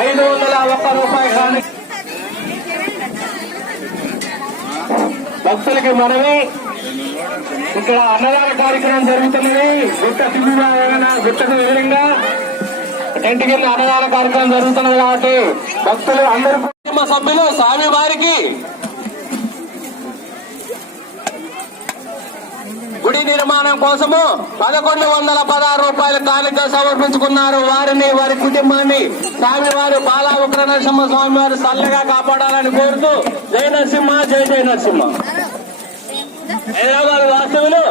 ఐదు వందల ఒక్క రూపాయి కానీ. భక్తులకి మనవి ఇక్కడ అన్నదాన కార్యక్రమం జరుగుతున్నది. గుట్ట శిబిరా గుట్టకు విధంగా టెంట్ కింద అన్నదాన కార్యక్రమం జరుగుతున్నది కాబట్టి భక్తులు అందరూ కుటుంబ సభ్యులు స్వామి వారికి గుడి నిర్మాణం కోసము పదకొండు వందల పదహారు రూపాయల కానుక సమర్పించుకున్నారు. వారిని వారి కుటుంబాన్ని స్వామివారు బాలా ఉగ్ర నరసింహ స్వామి వారు చల్లగా కాపాడాలని కోరుతూ జయ నరసింహ జై జయ నరసింహ. హైదరాబాద్ వాస్తవులు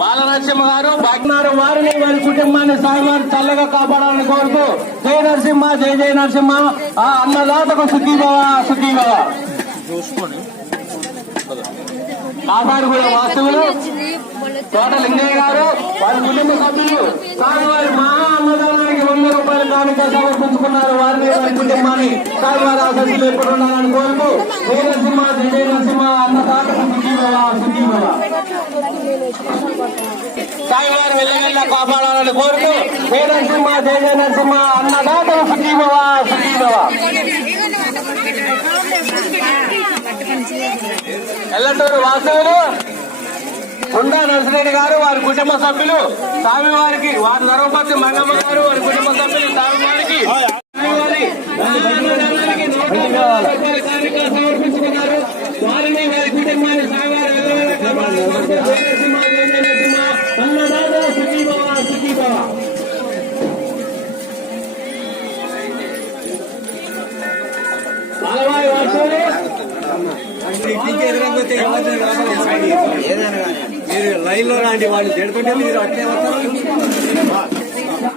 బాల నరసింహ గారు బాగున్నారు వారిని వారి కుటుంబాన్ని స్వామివారు చల్లగా కాపాడాలని కోరుతూ జయ నరసింహ జై జయ నరసింహ. ఆ అన్నదాతకు సుఖీభవ సుఖీభవ. కాపాడుకునే వాస్తవులు తోట లింగయ్య గారు వారి కుటుంబ సభ్యులు స్వామివారి మహా అన్నదానానికి వంద రూపాయలు కానుక సమర్పించుకున్నారు వారిని వారి కుటుంబాన్ని స్వామివారి ఆసక్తులు ఎప్పుడు ఉండాలని కోరుతూ జయ నరసింహ అన్న నరసింహ అన్నదాతకు సుఖీభవ. సుఖీభవ స్వామివారి కాపాడాలని కోరుతూ వీరసింహ నరసింహ నరసింహ అన్నదాతకు సుజీవ సుజీవ ఎల్లటూరు వాసులు ఉండా నర్సిరెడ్డి గారు వారి కుటుంబ సభ్యులు స్వామివారికి వారి ధర్మపతి మంగమ్మ గారు వారి కుటుంబ సభ్యులు స్వామివారికి సమర్పించుకున్నారు వారిని వారి కుటుంబాన్ని స్వామివారి మీరు లైన్లో రాండి వాళ్ళు జడుకుంటే మీరు అట్లే వస్తారు.